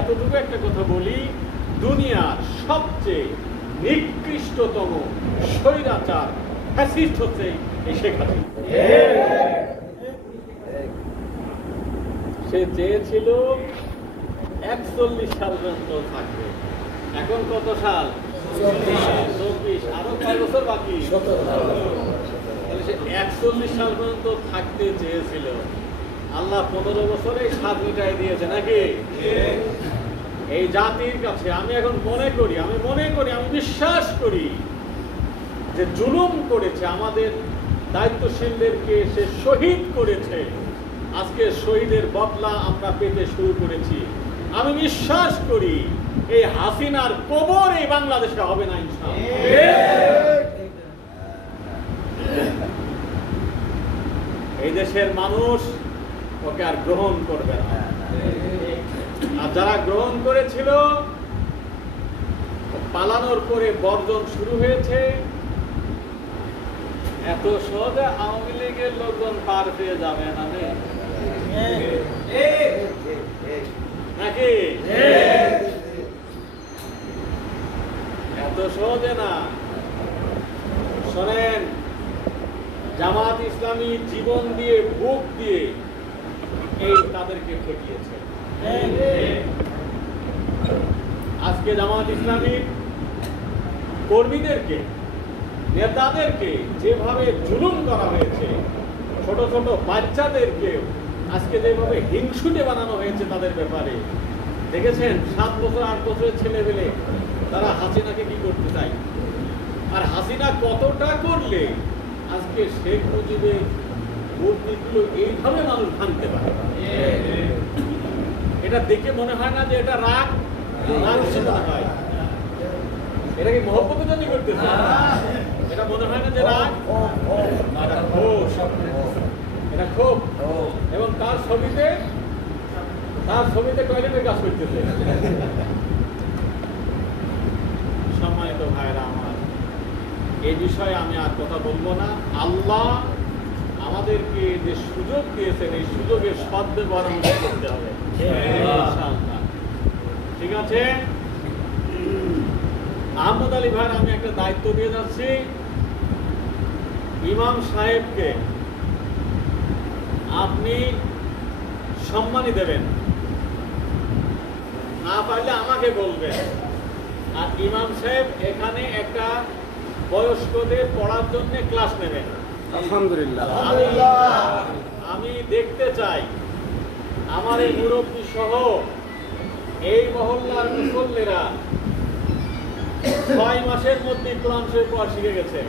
এতটুকু একটা কথা বলি, দুনিয়ার সবচেয়ে নিকৃষ্টতম স্বৈরাচার ফ্যাসিস্ট হচ্ছে এই শেখ হাসিনা। সে চেয়েছিল 41 সাল পর্যন্ত থাকবে, এখন কত সাল? 24, আরো 5 বছর বাকি। তাহলে সে 41 সাল পর্যন্ত থাকতে চেয়েছিল, আল্লাহ 15 বছরে স্বাদ মিটাই দিয়েছে নাকি? এই জাতির কাছে আমি এখন মনে করি, আমি বিশ্বাস করি যে জুলুম করেছে, আমাদের দায়িত্বশীলদেরকে সে শহীদ করেছে। আজকে শহীদের বদলা আমরা পেতে শুরু করেছি। আমি বিশ্বাস করি এই হাসিনার কবর এই বাংলাদেশে হবে না ইনশাআল্লাহ। এই দেশের মানুষ ওকে আর গ্রহণ করবে না, আর যারা গ্রহণ করেছিল পালানোর পরে বর্জন শুরু হয়েছে। এত সহজে আওয়ামী লীগের লোকজন পার পেয়ে যাবে না নাকি? এত সহজে না। শোনেন, জামাত ইসলামী জীবন দিয়ে বুক দিয়ে এই তাদেরকে ঠেকিয়েছে। আজকে জামাত ইসলামীর কর্মীদেরকে, নেতাদেরকে যেভাবে জুলুম করা হয়েছে, ছোট ছোট বাচ্চাদেরকে আজকে যেভাবে হিংসুটে বানানো হয়েছে তাদের ব্যাপারে দেখেছেন। 7 বছর 8 বছরের ছেলে পেলে তারা হাসিনাকে কি করতে চায়, আর হাসিনা কতটা করলে আজকে শেখ মুজিবের মূর্তিগুলো এইভাবে মানুষ ভাঙতে পারে। এটা দেখে মনে হয় না যে এটা রাগ হয়, এটা কি মহব্বতের জন্য করতেছে? এটা মনে হয় না যে রাগ, এটা ক্ষোভ। এবং তার ছবিতে টয়লেটের কাজ করতেছে। সম্মানিত ভাইরা আমার, এই বিষয়ে আমি আর কথা বলবো না। আল্লাহ আমাদেরকে যে সুযোগ দিয়েছেন, এই সুযোগের সদ্ব্যবহার আমাদের করতে হবে ইনশাআল্লাহ। ঠিক আছে, আহমদ আলী ভাইয়ের আমি একটা দায়িত্ব দিয়ে যাচ্ছি। ইমাম সাহেবকে আপনি সম্মানই দেবেন, না পারলে আমাকে বলবেন। আর ইমাম সাহেব এখানে একটা বয়স্কদের পড়ার জন্য ক্লাস নেবেন। আলহামদুলিল্লাহ। আমি দেখতে চাই আমার এই মুরব্বী সহ এই মহল্লার মুসল্লিরা 6 মাসের মধ্যে কোরআন শরীফ পড়া শিখে গেছে।